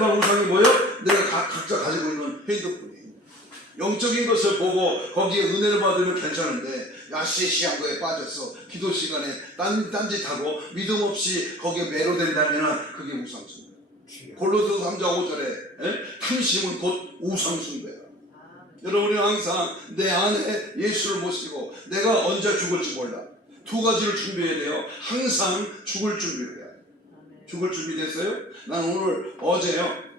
대표하는 우상이 뭐예요? 내가 각자 가지고 있는 핸드폰이에요. 영적인 것을 보고 거기에 은혜를 받으면 괜찮은데 야시시한 거에 빠졌어. 기도 시간에 딴짓하고 믿음 없이 거기에 매료된다면 그게 우상숭배. 골로새 3장 5절에 탐심은 곧 우상숭배야. 여러분이 항상 내 안에 예수를 모시고 내가 언제 죽을지 몰라. 두 가지를 준비해야 돼요. 항상 죽을 준비를 해야 돼요. 죽을 준비 됐어요? 난 오늘 어제요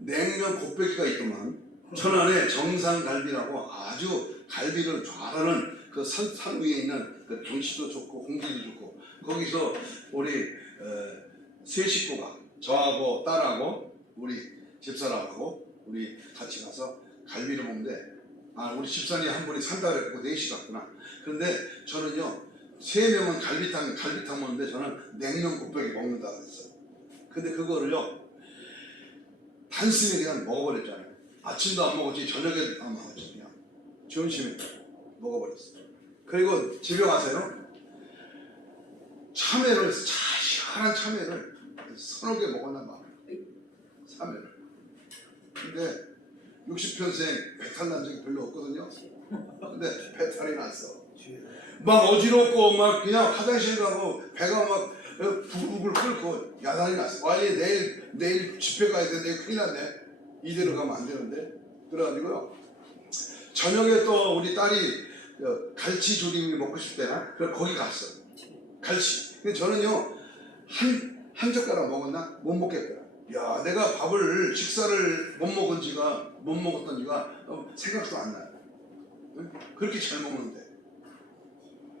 냉면 곱빼기가 있더만 천안에 정상갈비라고 아주 갈비를 잘하는 그 산 위에 있는 그 경치도 좋고 공기도 좋고 거기서 우리 세 식구가 저하고 딸하고 우리 집사람하고 우리 같이 가서 갈비를 먹는데 우리 집사님 한 분이 산다 그랬고 넷이 갔구나. 그런데 저는요 3명은 갈비탕 먹는데 저는 냉면 곱빼기 먹는다 그랬어요. 근데 그거를요 단숨에 그냥 먹어버렸잖아요. 아침도 안 먹었지 저녁에 안 먹었지. 그냥 점심에 먹어버렸어요. 그리고 집에 가서요 참외를 시원한 참외를 서너 개 먹었나 봐. 참외를. 근데 60평생 배탈 난 적이 별로 없거든요. 근데 배탈이 났어. 막 어지럽고 막 그냥 화장실 가고 배가 막 부글부글 끓고 야단이 났어. 아니 내일 집회 가야 돼. 내일 큰일 났네. 이대로 가면 안 되는데. 그래가지고요 저녁에 또 우리 딸이 갈치 조림이 먹고 싶대나? 그래서 거기 갔어. 갈치. 근데 저는요 한 젓가락 먹었나? 못 먹겠더라. 야, 내가 식사를 못 먹었던 지가 생각도 안 나요. 응? 그렇게 잘 먹는데.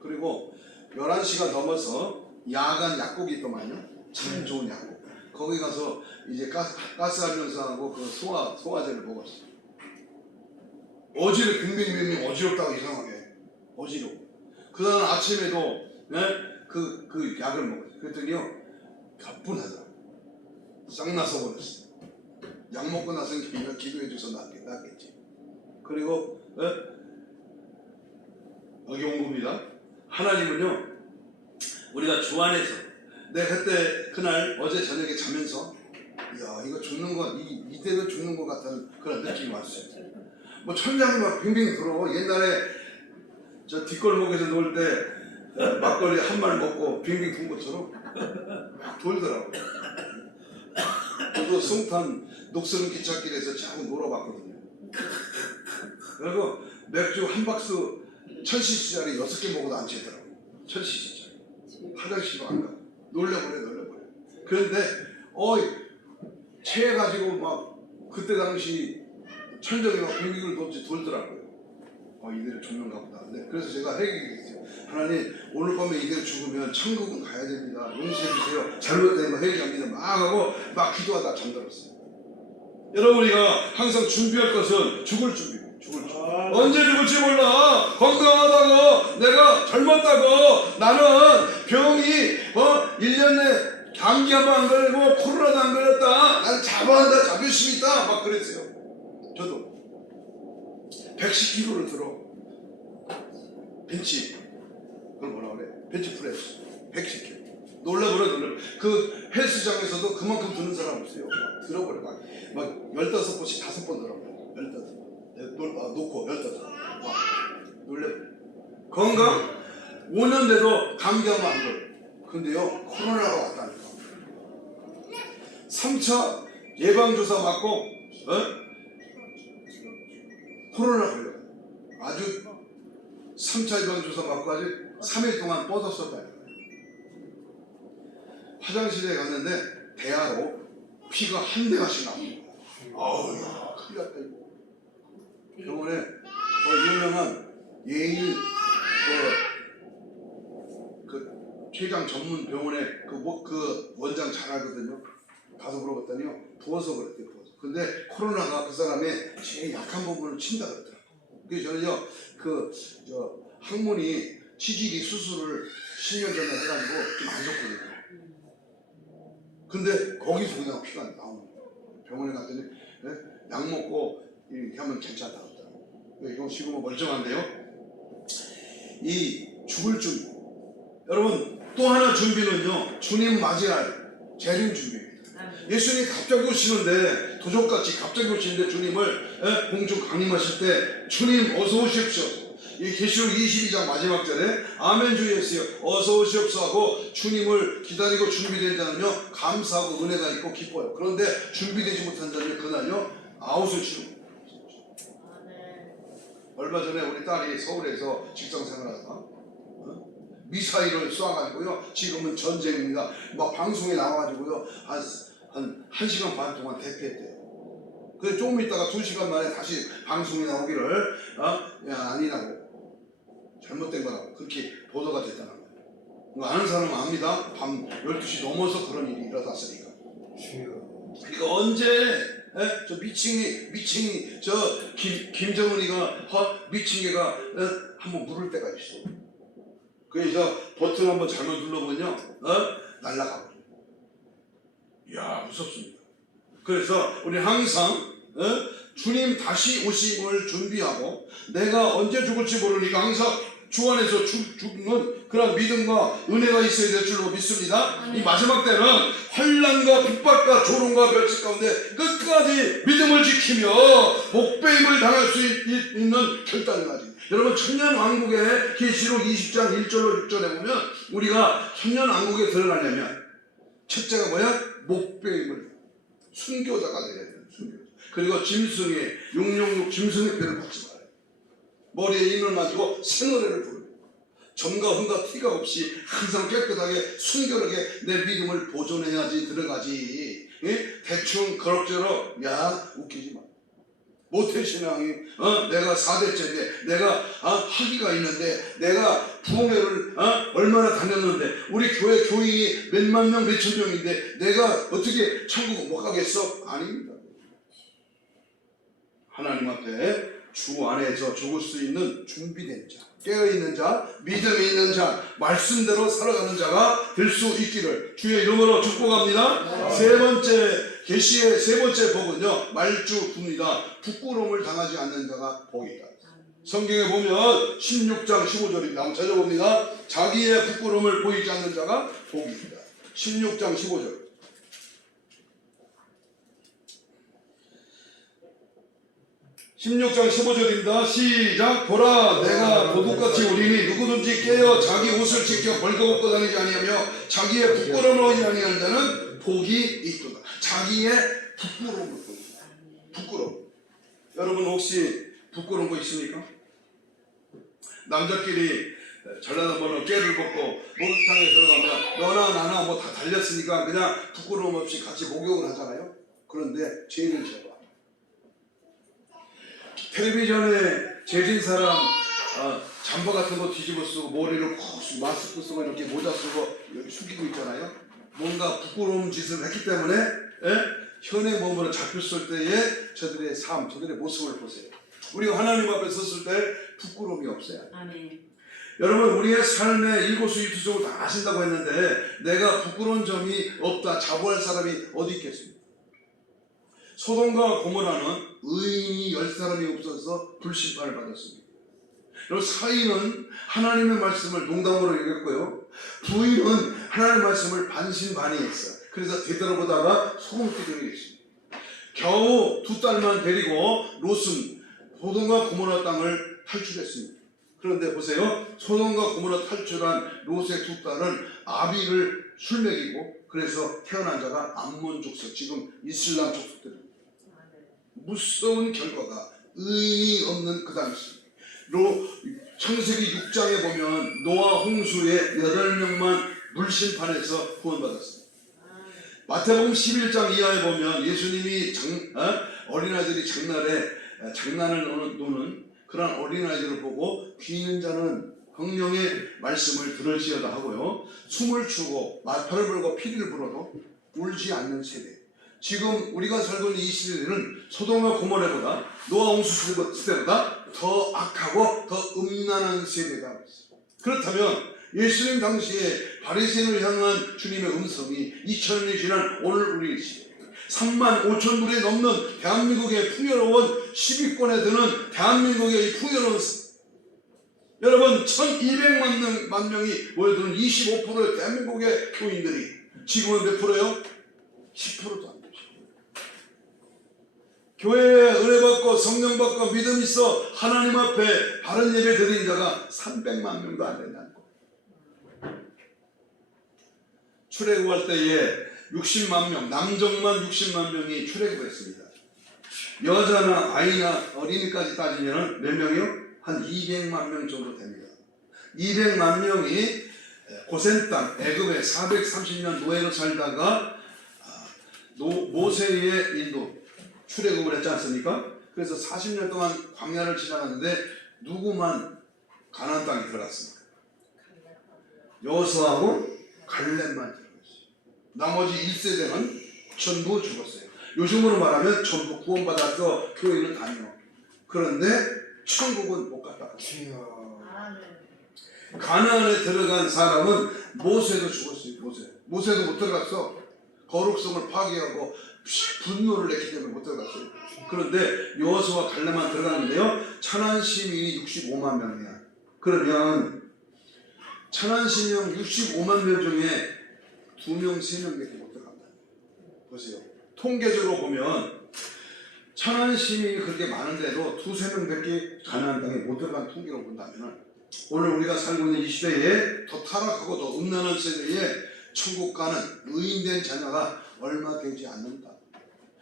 그리고 11시가 넘어서 야간 약국이 있더만요. 참 좋은 약국. 거기 가서 이제 가스 알면서하고 그 소화제를 먹었어. 어지럽 빙빙빙빙 어지럽다고 이상하게 어지러워. 그 다음 아침에도 그 약을 먹었어. 그랬더니요 가뿐하더라. 싹 나서 버렸어. 약 먹고 나서는 기도해줘서 낫겠지. 그리고 여기 온 겁니다. 하나님은요 우리가 주 안에서 내가 그때 그날 어제 저녁에 자면서 야 이거 죽는 거 이대로 죽는 것 같다는 그런 느낌이 왔어요. 뭐 천장이 막 빙빙 돌아. 옛날에 저 뒷골목에서 놀 때 막걸리 한 말 먹고 빙빙 돈 것처럼 막 돌더라고요. 저도 송탄 녹슬은 기찻길에서 자꾸 놀아봤거든요. 그리고 맥주 한 박스 1000cc짜리 6개 먹어도 안 채더라고요. 1000cc짜리. 화장실도 안 가. 놀려버려. 그런데 체해가지고 막 그때 당시 천정이 막 빙빙을 돌더라고요. 이대로 죽는가 보다. 그래서 제가 회개했어요. 하나님 오늘 밤에 이대로 죽으면 천국은 가야 됩니다. 용서해주세요. 잘못되면 회개합니다. 막 하고 막 기도하다 잠들었어요. 여러분이가 항상 준비할 것은 죽을 준비. 언제 죽을지 몰라. 건강하다고 내가 젊었다고 나는 병이 1년 내 감기 한 번 안 걸리고 코로나도 안 걸렸다. 나는 자부심이 있다. 막 그랬어요. 저도 110kg를 들어. 벤치 그걸 뭐라 그래? 벤치프레스 110kg. 놀라. 그 헬스장에서도 그만큼 드는 사람 없어요. 들어버려. 막 15번씩 5번 들어버려. 15번 놓고 15번 놀래버려. 건강 5년 돼도 감기하면 안 걸려. 근데요 코로나가 왔다니까. 3차 예방주사 맞고 코로나 걸려. 아주 3차 예방주사 맞고 아직 3일 동안 뻗었었다. 화장실에 갔는데 대야로 피가 한 대가씩 나옵니다. 아우 큰일 났다 이거. 병원에 유명한 예일 그 췌장 전문 병원에 그 원장 잘 알거든요. 가서 물어봤더니요 부어서 그랬대요. 부어서. 근데 코로나가 그 사람의 제일 약한 부분을 친다 그랬더라고요. 그래서 저는요 학문이 치질이 수술을 10년 전에 해가지고 좀 안 좋거든요. 근데 거기서 그냥 피가 나오는 거예요. 병원에 갔더니 약 먹고 이렇게 하면 괜찮다 그러더라고요. 이거 지금은 멀쩡한데요. 이 죽을 준비. 여러분 또 하나 준비는요 주님 맞이할 재림 준비입니다. 예수님이 갑자기 오시는데 도적같이 갑자기 오시는데 주님을 공중 강림하실 때 주님 어서 오십시오. 이 계시록 22장 마지막 절에 아멘 주 예수여 어서 오시옵소서 하고 주님을 기다리고 준비된 자는요 감사하고 은혜가 있고 기뻐요. 그런데 준비되지 못한 자는 그날요 아웃을 치는 거예요. 얼마 전에 우리 딸이 서울에서 직장 생활하다가 미사일을 쏴가지고요 지금은 전쟁입니다. 막 방송에 나와가지고요 한 1시간 반 동안 대피했대요. 그래서 조금 있다가 2시간 만에 다시 방송에 나오기를 아니라고 잘못된 거라고 그렇게 보도가 됐다는 거예요. 아는 사람은 압니다. 밤 12시 넘어서 그런 일이 일어났으니까. 그러니까 언제 저 미칭이 저 김정은이가 미칭이가 한번 물을 때가 있어. 그래서 버튼 한번 잘못 눌러보면요 날아가 버려요. 이야 무섭습니다. 그래서 우리 항상 주님 다시 오심을 준비하고 내가 언제 죽을지 모르니까 항상 주 안에서 죽는 그런 믿음과 은혜가 있어야 될 줄로 믿습니다. 이 마지막 때는 환난과 핍박과 조롱과 멸시 가운데 끝까지 믿음을 지키며 목배임을 당할 수 있는 결단까지. 여러분 천년왕국의 계시록 20장 1절로 6절에 보면 우리가 천년왕국에 들어가려면 첫째가 뭐야? 목배임을 순교자가 되어야 돼요. 순교자. 그리고 짐승의 666 짐승의 뼈를 받지 말아요. 머리에 인을 맞고 새노래를 부르고 점과 흠과 티가 없이 항상 깨끗하게 순결하게 내 믿음을 보존해야지 들어가지. 예? 대충 그럭저럭 야 웃기지 마. 모태신앙이 내가 4대째인데 내가 학위가 있는데 내가 부흥회를 얼마나 다녔는데 우리 교회 교인이 몇만 명 몇천 명인데 내가 어떻게 천국 못 가겠어? 아닙니다. 하나님 앞에 주 안에서 죽을 수 있는 준비된 자, 깨어있는 자, 믿음이 있는 자, 말씀대로 살아가는 자가 될 수 있기를 주의 이름으로 축복합니다. 세 번째 계시의 세 번째 복은요 말주부입니다. 부끄러움을 당하지 않는 자가 복이다. 성경에 보면 16장 15절입니다. 한번 찾아봅니다. 자기의 부끄러움을 보이지 않는 자가 복입니다. 16장 15절. 16장 15절입니다. 시작. 보라 내가 도둑같이 오리니 누구든지 깨어 자기 옷을 지켜 벌거벗고 다니지 아니하며 자기의 부끄러움을 하지 아니하는 자는 복이 있도다. 자기의 부끄러움을 보인다. 부끄러움. 여러분 혹시 부끄러운 거 있습니까? 남자끼리 전라도번호 깨를 벗고 목욕탕에 들어가면 너나 나나 뭐 다 달렸으니까 그냥 부끄러움 없이 같이 목욕을 하잖아요. 그런데 죄를 져봐. 텔레비전에 죄진 사람 잠바 같은 거 뒤집어 쓰고 머리를 콕 마스크 쓰고 이렇게 모자 쓰고 여기 숙이고 있잖아요. 뭔가 부끄러운 짓을 했기 때문에 현의 몸으로 잡혔을 때의 저들의 삶, 저들의 모습을 보세요. 우리가 하나님 앞에 섰을 때 부끄러움이 없어요. 아멘. 여러분 우리의 삶의 일거수일투족을 다 아신다고 했는데 내가 부끄러운 점이 없다 자부할 사람이 어디 있겠습니까? 소돔과 고모라는 의인이 10사람이 없어서 불심판을 받았습니다. 그리고 사인은 하나님의 말씀을 농담으로 여겼고요. 부인은 하나님의 말씀을 반신반의했어요. 그래서 되돌아보다가 소금 기둥이 됐습니다. 겨우 2딸만 데리고 롯은 소돔과 고모라 땅을 탈출했습니다. 그런데 보세요. 소돔과 고모라 탈출한 롯의 2딸은 아비를 술 먹이고 그래서 태어난 자가 암몬 족속, 지금 이슬람 족속들입니다. 무서운 결과가 의인이 없는 그 당시 창세기 6장에 보면 노아 홍수에 8명만 물심판에서 구원받았습니다. 마태복음 11장 이하에 보면 예수님이 어린아이들이 장난을 노는 그런 어린아이들을 보고 귀 있는 자는 성령의 말씀을 들을지어다 하고요. 숨을 추고 마파를 불고 피리를 불어도 울지 않는 세대. 지금 우리가 살고 있는 이 시대는 소돔과 고모라보다 노아 홍수 시대보다 더 악하고 더 음란한 세대가 있습니다. 그렇다면 예수님 당시에 바리새인을 향한 주님의 음성이 2000년이 지난 오늘 우리 시대 35,000불이 넘는 대한민국의 풍요로운 10위권에 드는 대한민국의 이 풍요로운 여러분 1200만 명이 모여드는 25%의 대한민국의 교인들이 지금은 몇 프로요? 10%도 안 되죠. 교회에 은혜 받고 성령 받고 믿음 있어 하나님 앞에 바른 예배 드린 자가 300만 명도 안 된다는 거. 출애굽할 때에 60만 명, 남정만 60만 명이 출애굽했습니다. 여자나 아이나 어린이까지 따지면 몇 명이요? 한 200만 명 정도 됩니다. 200만 명이 고센 땅 애굽에 430년 노예로 살다가 모세의 인도 출애굽을 했지 않습니까? 그래서 40년 동안 광야를 지나갔는데 누구만 가나안 땅에 들어갔습니까? 여호수아하고 갈렙만 들어갔어요. 나머지 1세대는 전부 죽었어요. 요즘으로 말하면 전부 구원받아서 교회를 다녀. 그런데 천국은 못 갔다. 가나안에 들어간 사람은 모세도 죽었어요. 모세도 못 들어갔어. 거룩성을 파괴하고 분노를 냈기 때문에 못 들어갔어요. 그런데 여호수아와 갈렙만 들어갔는데요, 천한 시민이 65만 명이야. 그러면 천한 시민 65만 명 중에 2명, 3명밖에 못 들어간다. 보세요. 통계적으로 보면 천한 시민이 그렇게 많은데도 2~3명밖에 가나안 땅에 못 들어간 통계로 본다면 오늘 우리가 살고 있는 이 시대에 더 타락하고 더 음란한 세대에 천국 가는 의인된 자녀가 얼마 되지 않는다.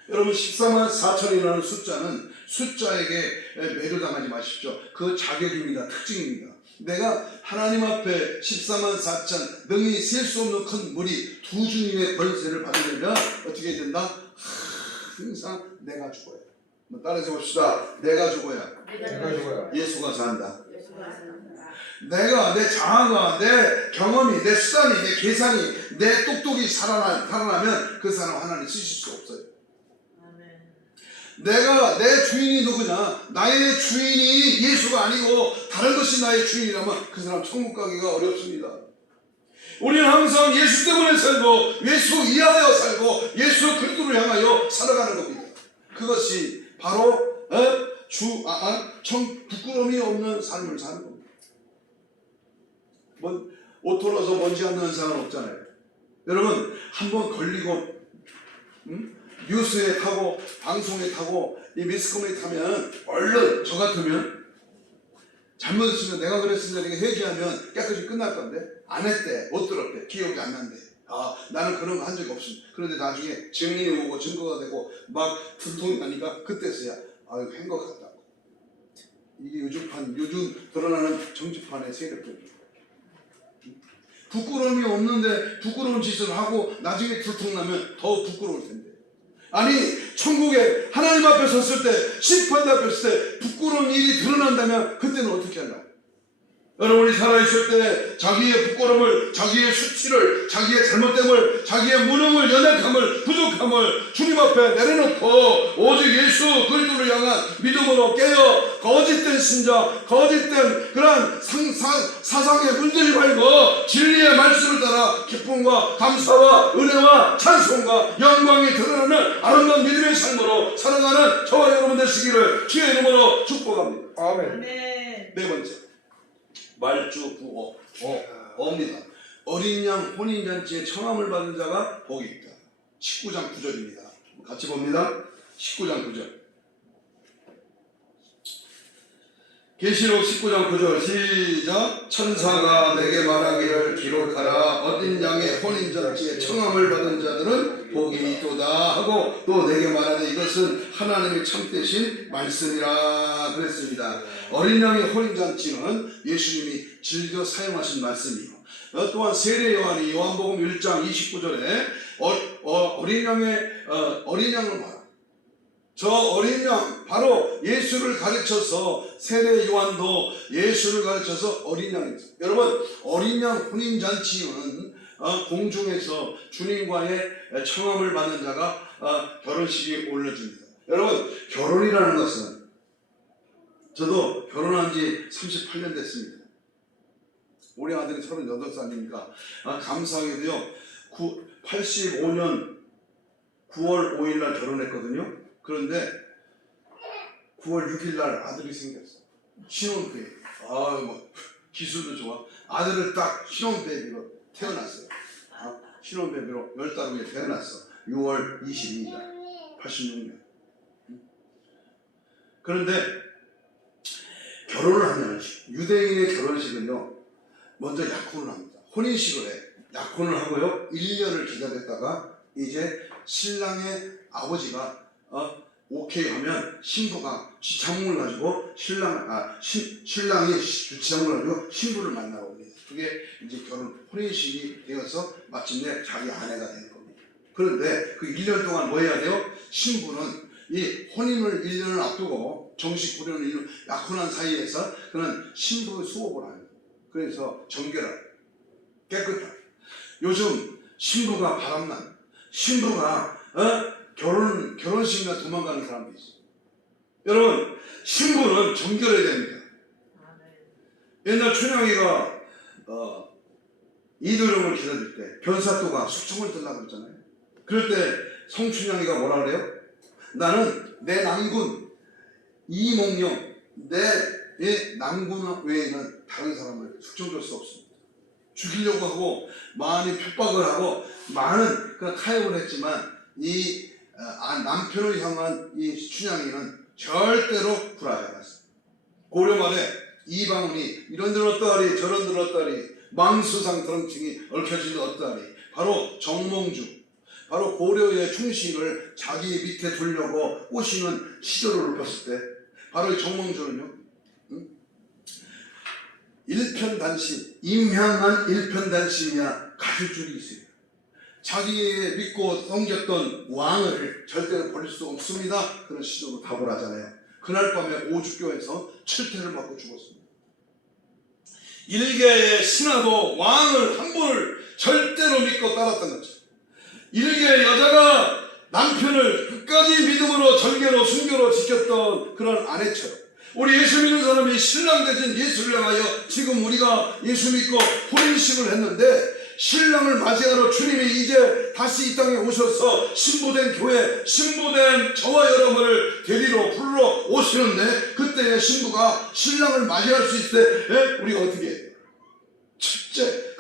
여러분 14만 4천이라는 숫자는 숫자에게 매료당하지 마십시오. 그 자격입니다. 특징입니다. 내가 하나님 앞에 14만 4천 능히 셀 수 없는 큰 물이 두 주님의 권세를 받으려면 어떻게 해야 된다? 항상 내가 죽어야. 따라서 봅시다. 내가 죽어야 예수가 산다. 내가 내 자아가 내 경험이 내 수단이 내 계산이 내 똑똑이 살아나면 그 사람 하나님 쓰실 수 없어요. 내가 내 주인이 누구냐? 나의 주인이 예수가 아니고 다른 것이 나의 주인이라면 그 사람 천국 가기가 어렵습니다. 우리는 항상 예수 때문에 살고 예수 이하여 살고 예수 그리스도를 향하여 살아가는 겁니다. 그것이 바로 부끄러움이 없는 삶을 사는 겁니다. 옷 털어서 먼지 안 나는 사람은 없잖아요. 여러분 한번 걸리고 뉴스에 타고 방송에 타고 이 매스컴에 타면 얼른 저 같으면 잘못했으면 내가 그랬으면 내가 회개하면 깨끗이 끝날 건데 안 했대, 못 들었대, 기억이 안 난대. 나는 그런 거 한 적이 없습니다. 그런데 나중에 증인이 오고 증거가 되고 막 분통이 나니까 그때서야 한 것 같다고. 이게 요즘 드러나는 정치판의 세력들입니다. 부끄러움이 없는데 부끄러운 짓을 하고 나중에 들통나면 더 부끄러울 텐데. 아니 천국에 하나님 앞에 섰을 때 심판대 앞에 섰을 때 부끄러운 일이 드러난다면 그때는 어떻게 하려고? 여러분이 살아있을 때 자기의 부끄러움을, 자기의 수치를, 자기의 잘못됨을, 자기의 무능을, 연약함을, 부족함을 주님 앞에 내려놓고 오직 예수 그리스도를 향한 믿음으로 깨어 거짓된 신자, 거짓된 그런 사상에 물들지 말고 진리의 말씀을 따라 기쁨과 감사와 은혜와 찬송과 영광이 드러나는 아름다운 믿음의 삶으로 살아가는 저와 여러분 되시기를 주의 이름으로 축복합니다. 아멘. 네 번째, 말주 부어입니다. 어린 양 혼인잔치에 청함을 받은 자가 복이 있다. 19장 9절입니다. 같이 봅니다. 19장 9절. 계시록 19장 9절 시작. 천사가 내게 말하기를 기록하라. 어린 양의 혼인잔치에 청함을 받은 자들은 복이 있도다 하고 또 내게 말하되 이것은 하나님의 참되신 말씀이라 그랬습니다. 어린 양의 혼인잔치는 예수님이 즐겨 사용하신 말씀이요. 또한 세례 요한이 요한복음 1장 29절에 어린 양을 봐라. 저 어린 양 바로 예수를 가르쳐서 세례 요한도 예수를 가르쳐서 어린 양이었어요. 여러분 어린 양 혼인잔치는 공중에서 주님과의 청함을 받는 자가 결혼식이 올려줍니다. 여러분 결혼이라는 것은 저도 결혼한 지 38년 됐습니다. 우리 아들이 38살이니까 감사하게도요 85년 9월 5일날 결혼했거든요. 그런데 9월 6일날 아들이 생겼어. 신혼배비. 기술도 좋아. 아들을 딱 신혼배비로 태어났어요. 신혼배비로 10달 후에 태어났어. 6월 22일 86년. 그런데 결혼을 하면 유대인의 결혼식은요 먼저 약혼을 합니다. 혼인식을 해. 약혼을 하고요 1년을 기다렸다가 이제 신랑의 아버지가 오케이 하면 신부가 지창문을 가지고 신랑이 지창문을 가지고 신부를 만나러 옵니다. 그게 이제 혼인식이 되어서 마침내 자기 아내가 되는 겁니다. 그런데 그 1년 동안 뭐 해야 돼요? 신부는 이 혼인을 1년을 앞두고 정식 고려는 약혼한 사이에서 그는 신부 수업을 합니다. 그래서 정결하게 깨끗하게. 요즘 신부가 바람난 신부가 결혼식이나 도망가는 사람도 있어요. 여러분 신부는 정결해야 됩니다. 옛날 춘향이가 이도령을 기다릴 때 변사또가 숙청을 들라고 그랬잖아요. 그럴 때 성춘향이가 뭐라 그래요? 나는 내 남군 이몽룡 내 남군 외에는 다른 사람을 숙청 줄 수 없습니다. 죽이려고 하고 많이 협박을 하고 많은 타협을 했지만 이 남편을 향한 이 춘향이는 절대로 굴하지 않았습니다. 고려 말에 이방원이 이런들 어떠하리 저런들 어떠하리 망수상 드렁칭이 얽혀진 어떠하리 바로 정몽주 바로 고려의 충신을 자기 밑에 두려고 꼬시는 시도를 높였을 때 바로 이 정몽주는요 일편단심 임향한 일편단심이야 가질 줄이 있어요. 자기의 믿고 섬겼던 왕을 절대로 버릴 수 없습니다. 그런 시도로 답을 하잖아요. 그날 밤에 오죽교에서 철퇴를 맞고 죽었습니다. 일개의 신하도 왕을 한 분을 절대로 믿고 따랐던 거죠. 일개의 여자가 남편을 끝까지 믿음으로 절개로 순교로 지켰던 그런 아내처럼 우리 예수 믿는 사람이 신랑 대신 예수를 향하여 지금 우리가 예수 믿고 혼인식을 했는데 신랑을 맞이하러 주님이 이제 다시 이 땅에 오셔서 신부된 교회, 신부된 저와 여러분을 데리러 불러 오시는데 그때의 신부가 신랑을 맞이할 수 있을 때 우리가 어떻게 해야 돼요? 첫째,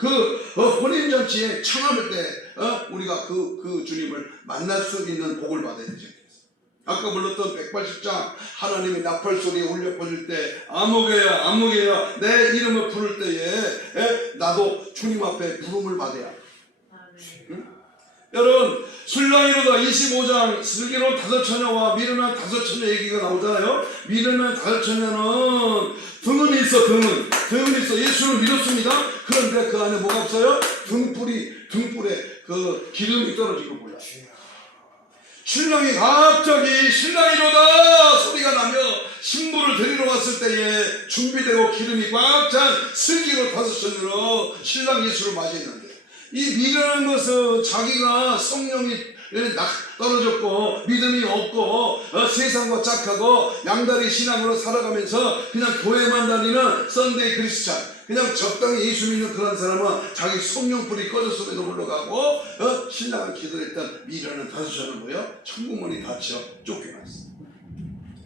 혼인잔치에 청함을 때 우리가 그 주님을 만날 수 있는 복을 받아야 되죠. 아까 불렀던 180장 하나님이 나팔소리에 울려 퍼질 때 아무개야 아무개야 내 이름을 부를 때에 나도 주님 앞에 부름을 받아야 응? 여러분 술랑이로다 25장 슬기로운 5처녀와 미련한 5처녀 얘기가 나오잖아요. 미련한 5처녀는 등은 있어 등은 있어 예수를 믿었습니다. 그런데 그 안에 뭐가 없어요? 등불에 그 기름이 떨어지고 몰라요. 신랑이 갑자기 신랑이로다 소리가 나며 신부를 데리러 왔을 때에 준비되고 기름이 꽉 찬 슬기로 5처녀로 신랑 예수를 맞이했는데 이 미련한 것은 자기가 성령이 떨어졌고 믿음이 없고 세상과 짝하고 양다리 신앙으로 살아가면서 그냥 교회만 다니는 썬데이 크리스찬 그냥 적당히 예수 믿는 그런 사람은 자기 성령불이 꺼졌음에도 불러가고 신랑을 기다렸던 미련한 5처녀는 뭐요? 천국문이 닫혀 쫓겨났어.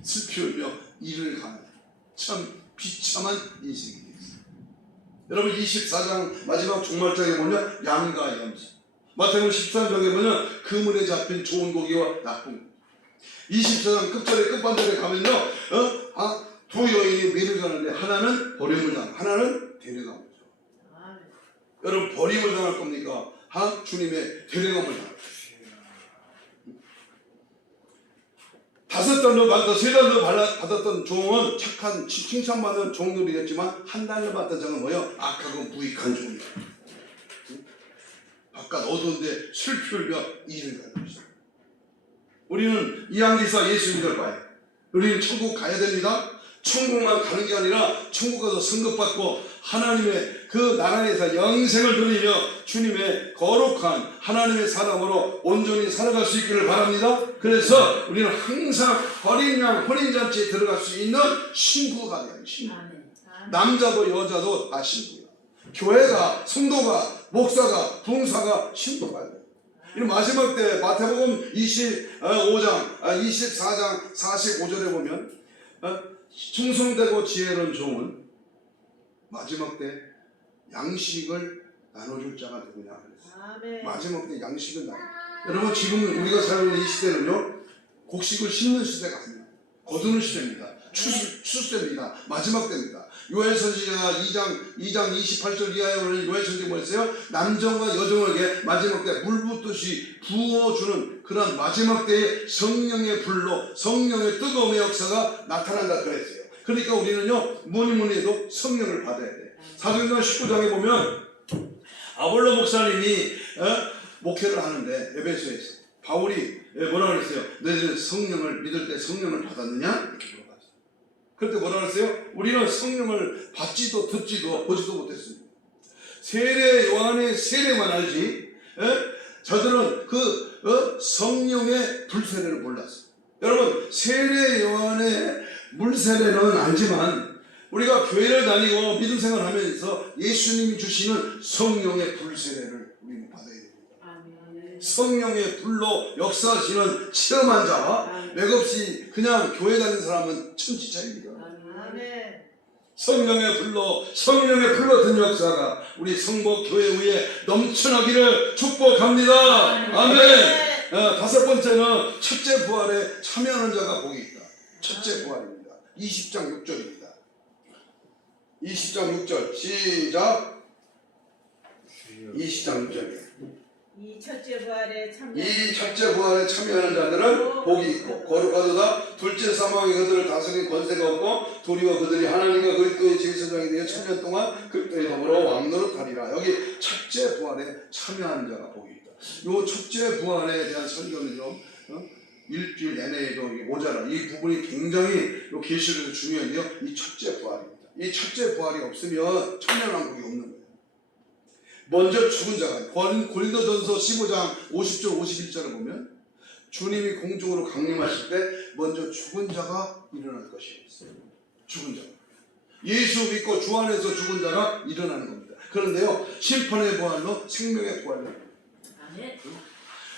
슬피 울며 이를 가는 참 비참한 인생이 됐어. 여러분 24장 마지막 종말장에 보면 양과 염소 마태복음 13장에 보면 그물에 잡힌 좋은 고기와 나쁜 고기 24장 끝반절에 가면요 두 여인이 매를 가는데 하나는 버림을 당하고 하나는 데려가는 거죠. 여러분 버림을 당할 겁니까? 주님의 데려감을 당할 겁니다. 5달러 받았던 3달러 받았던 종은 착한 칭찬받은 종들이었지만 한 달러 받았던 종은 뭐예요? 악하고 무익한 종이에요. 바깥 어두운데 슬피 울며 일을 가는 것이다. 우리는 이항기사 예수 믿을 바에 우리는 천국 가야 됩니다. 천국만 가는 게 아니라 천국 가서 승급받고 하나님의 그 나라에서 영생을 누리며 주님의 거룩한 하나님의 사람으로 온전히 살아갈 수 있기를 바랍니다. 그래서 우리는 항상 혼인잔치에 들어갈 수 있는 신부가 돼요. 신부. 남자도 여자도 다 신부야. 교회가 성도가 목사가 부흥사가 신부가 돼요. 이 마지막 때 마태복음 24장 45절에 보면 충성되고 지혜로운 종은 마지막 때 양식을 나눠줄 자가 누구냐 그랬어요. 마지막 때 양식을 나눠. 여러분 지금 우리가 살고 있는 이 시대는요 곡식을 심는 시대가 아니에요. 거두는 시대입니다. 추수입니다. 마지막 때입니다. 요엘 선지자가 2장 28절 이하에 오는 요엘 선지자 뭐였어요? 남정과 여정에게 마지막 때 물 붓듯이 부어주는 그런 마지막 때의 성령의 불로 성령의 뜨거움의 역사가 나타난다 그랬어요. 그러니까 우리는요 뭐니 해도 성령을 받아야 돼. 사도행전 19장에 보면 아볼로 목사님이 목회를 하는데 에베소에서 바울이 뭐라 그랬어요? 너희들 성령을 믿을 때 성령을 받았느냐? 이렇게 물어봤어요. 그때 뭐라 그랬어요? 우리는 성령을 받지도 듣지도 보지도 못했습니다. 세례 요한의 세례만 알지 저들은 그 성령의 불세례를 몰랐어요. 여러분 세례 요한의 물세례는 알지만 우리가 교회를 다니고 믿음 생활하면서 예수님이 주시는 성령의 불세례를 우리는 받아야 됩니다. 성령의 불로 역사하시는 체험한 자, 맥없이 그냥 교회 다니는 사람은 천지차입니다. 성령의 불로 든 역사가 우리 성복 교회 위에 넘쳐나기를 축복합니다. 아멘. 다섯 번째는 첫째 부활에 참여하는 자가 복이 있다. 첫째 부활입니다. 20장 6절입니다. 20장 6절 시작. 20장 6절이에요. 이 첫째 부활에 참여하는 자들은 복이 있고 거룩하도다. 둘째 사망이 그들을 다스린 권세가 없고 도리어 그들이 하나님과 그리스도의 제사장이 되어 천년 동안 그리스도의 더불어 왕노릇하리라. 여기 첫째 부활에 참여하는 자가 복이 있다. 이 첫째 부활에 대한 설교는 좀 일주일 내내에도 모자라. 이 부분이 굉장히 계시록에서 중요한데요. 이 첫째 부활입니다. 이 첫째 부활이 없으면 천년왕국이 없는 거예요. 먼저 죽은 자가 고린도전서 15장 50절 51절을 보면 주님이 공중으로 강림하실 때 먼저 죽은 자가 일어날 것이었어요. 죽은 자. 예수 믿고 주 안에서 죽은 자가 일어나는 겁니다. 그런데요 심판의 부활로 생명의 부활로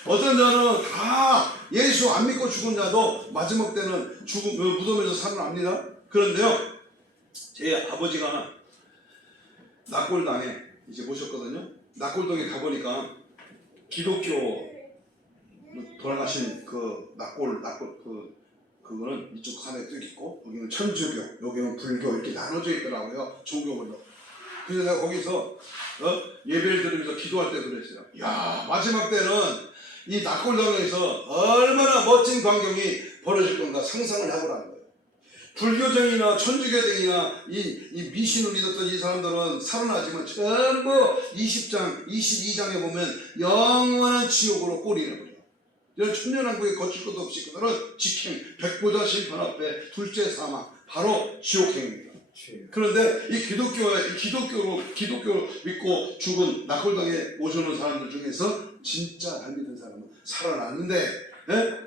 어떤 자는 다 예수 안 믿고 죽은 자도 마지막 때는 무덤에서 살아납니다. 그런데요 제 아버지가 낙골당에 이제 모셨거든요. 낙골동에 가보니까 기독교 돌아가신 그 낙골 그거는 이쪽 산에 쭉 있고 여기는 천주교, 여기는 불교 이렇게 나눠져 있더라고요. 종교별로. 그래서 내가 거기서 예배를 드리면서 기도할 때 그랬어요. 야 마지막 때는 이 낙골당에서 얼마나 멋진 광경이 벌어질 건가 상상을 해보라는 거예요. 불교정이나 천주교정이나 이 미신을 믿었던 이 사람들은 살아나지만 전부 20장, 22장에 보면 영원한 지옥으로 꼬리내버려요. 이런 천년왕국에 거칠 것도 없이 그들은 직행, 백보자 심판 앞에 둘째 사망, 바로 지옥행입니다. 그런데 이 기독교 믿고 죽은 낙골당에 오셔는 사람들 중에서 진짜 잘 믿는 사람은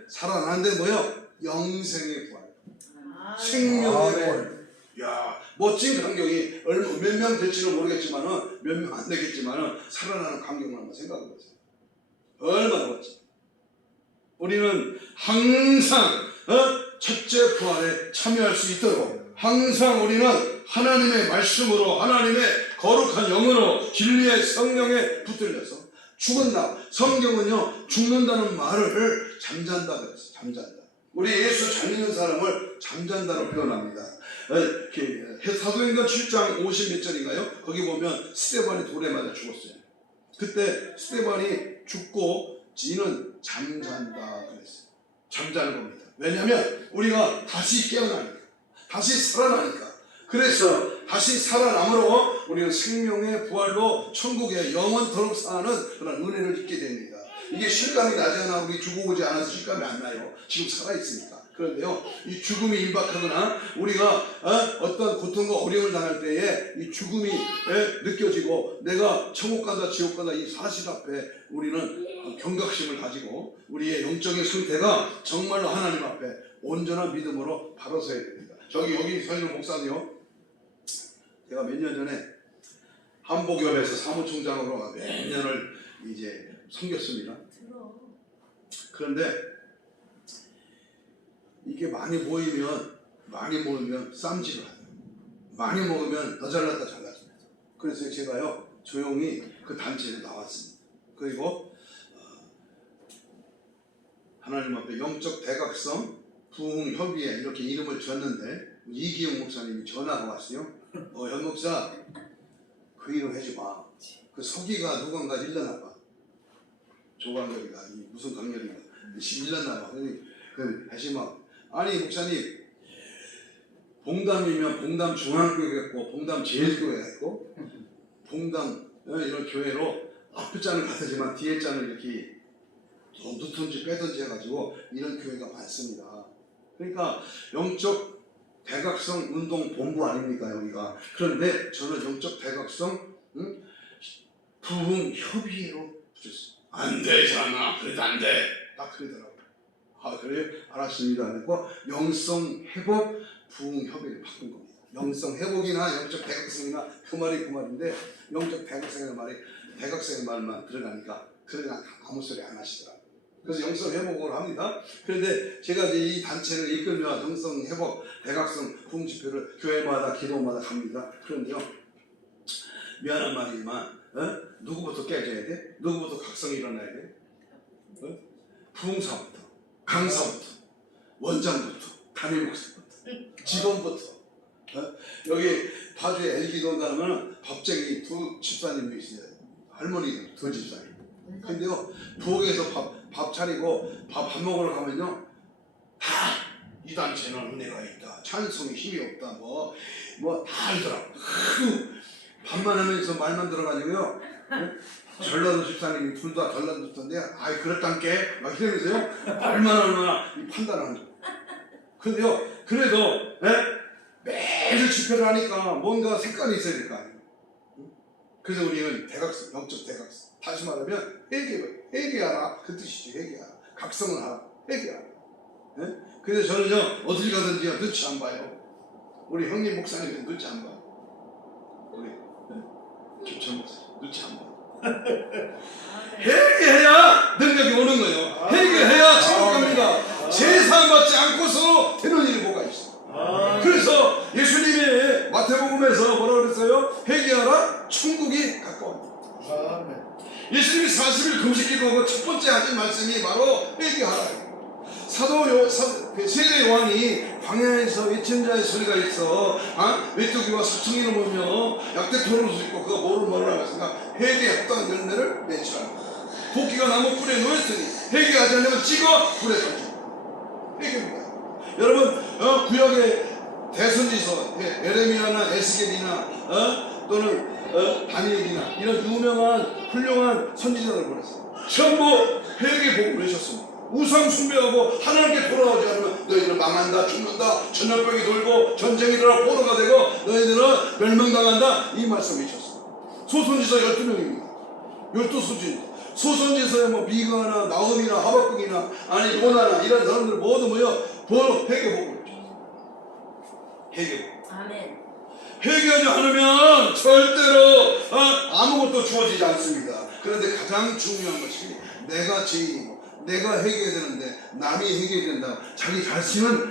살아났는데 뭐요? 영생의 부활. 생명의 부활. 야 멋진 광경이 몇 명 될지는 모르겠지만은 몇 명 안 되겠지만은 살아나는 광경을 한번 생각해 보세요. 얼마나 멋지. 우리는 항상 첫째 부활에 참여할 수 있도록 항상 우리는 하나님의 말씀으로 하나님의 거룩한 영으로 진리의 성령에 붙들려서 죽은다. 성경은요 죽는다는 말을 잠잔다 그랬어요. 잠잔다. 우리 예수 잘 믿는 사람을 잠잔다로 표현합니다. 사도행전 7장 50몇 절인가요? 거기 보면 스데반이 돌에 맞아 죽었어요. 그때 스데반이 죽고 지는 잠잔다 그랬어요. 잠자는 겁니다. 왜냐하면 우리가 다시 깨어나니까, 다시 살아나니까. 그래서 다시 살아남으로 우리는 생명의 부활로 천국에 영원토록 사는 그런 은혜를 입게 됩니다. 이게 실감이 나지 않아. 우리 죽어오지 않아서 실감이 안 나요. 지금 살아있으니까. 그런데요 이 죽음이 임박하거나 우리가 어떤 고통과 어려움을 당할 때에 이 죽음이 느껴지고 내가 천국 간다 지옥 간다 이 사실 앞에 우리는 경각심을 가지고 우리의 영적인 상태가 정말로 하나님 앞에 온전한 믿음으로 바로 서야 됩니다. 여기 서 있는 목사도요 제가 몇 년 전에 한복협에서 사무총장으로 몇 년을 이제 섬겼습니다. 그런데 이게 많이 모이면 쌈질을 해요. 많이 먹으면 더 잘났다 잘났습니다. 그래서 제가요 조용히 그 단체에 나왔습니다. 그리고 하나님 앞에 영적 대각성 부흥협의회 이렇게 이름을 지었는데 이기영 목사님이 전화가 왔어요. 현 목사 그 이름 하지 마. 그 서기가 누군가 일러나봐. 조광렬이가 무슨 강렬인가 11년나봐. 그 하지 마. 아니 목사님 봉담이면 봉담 중앙교회가 있고 봉담 제일교회가 있고 봉담 이런 교회로 앞에 잔을 같으지만 뒤에 잔을 이렇게 넣든지 빼든지 해가지고 이런 교회가 많습니다. 그러니까 영적 대각성 운동 본부 아닙니까 여기가. 그런데 저는 영적 대각성 부흥 협의회로 붙였어요. 안 되잖아. 그래도 안 돼. 딱 그러더라고요. 아 그래요? 알았습니다. 그리고 영성 회복 부흥 협의를 바꾼 겁니다. 영성 회복이나 영적 대각성이나 그 말이 그 말인데 영적 대각성의 말이 대각성의 말만 들어가니까 그러나 아무 소리 안 하시더라고요. 그래서 영성 회복을 합니다. 그런데 제가 이제 이 단체를 이끌며 영성 회복 대각성 부흥 집회를 교회마다 기도마다 갑니다. 그런데요 미안한 말이지만 누구부터 깨져야 돼? 누구부터 각성이 일어나야 돼? 부흥사부터, 강사부터, 원장부터, 담임 목사부터, 직원부터. 여기 파주에 엘기도 가면 밥쟁이 두 집사님도 있어요. 할머니 두 집사님. 근데요 부엌에서 밥 차리고 밥 먹으러 가면요 다 이 단체는 은혜가 있다, 찬송이 힘이 없다, 뭐 다 알더라고. 밥만 하면서 말만 들어가지고요. 전라도 집사님이 둘 다 전라도 집사인데 아이 그렇단께 막 이러면서요 얼마나 이 판단하는 거예요. 근데요 그래도 매일 집회를 하니까 뭔가 색깔이 있어야 될 거 아니에요. 그래서 우리는 대각성, 영적 대각성, 다시 말하면 회개하라 그 뜻이죠. 회개하라, 각성을 하라, 회개하라. 그래서 저는요 어딜 가든지요 눈치 안 봐요. 우리 형님 목사님은 눈치 안 봐요. 우리 김천 목사님 눈치 안 봐요. 회개해야 능력이 오는 거예요. 회개해야 천국 갑니다. 세상 받지 않고서 되는 일이 뭐가 있어. 그래서 예수님이 마태복음에서 뭐라 그랬어요? 회개하라 천국이 가까웠다. 예수님이 40일 금식 기도하고 첫 번째 하신 말씀이 바로 회개하라. 세례 요한이 광야에서 외친 자의 소리가 있어 메뚜기와 사청이를 보며 약대토를 수 있고 그가 뭐를 하겠습니까? 회개에 합당한 열매를 맺으라. 도끼가 나무 뿔에 놓였으니 회개하지 않으면 찍어 불에 던져. 회개입니다. 여러분 구약의 대선지서 에레미야나 에스겔이나 또는 다니엘이나 이런 유명한 훌륭한 선지자들을 보냈어요. 전부 회개 복음을 내셨습니다. 우상 숭배하고 하나님께 돌아오지 않으면 너희들은 망한다, 죽는다, 전염병이 돌고 전쟁이 일어나 포로가 되고 너희들은 멸망당한다, 이 말씀을 해주셨습니다. 소선지서 12명입니다. 12소진. 소선지서에 뭐 미가나 나음이나 하박국이나 아니 요나나 이런 사람들 모두 모여 회개복음을 해주셨습니다. 회개복. 아멘. 회개하지 않으면 절대로 아무것도 주어지지 않습니다. 그런데 가장 중요한 것이 내가 죄인이고 내가 회개해야 되는데 남이 회개해야 된다. 자기 자신은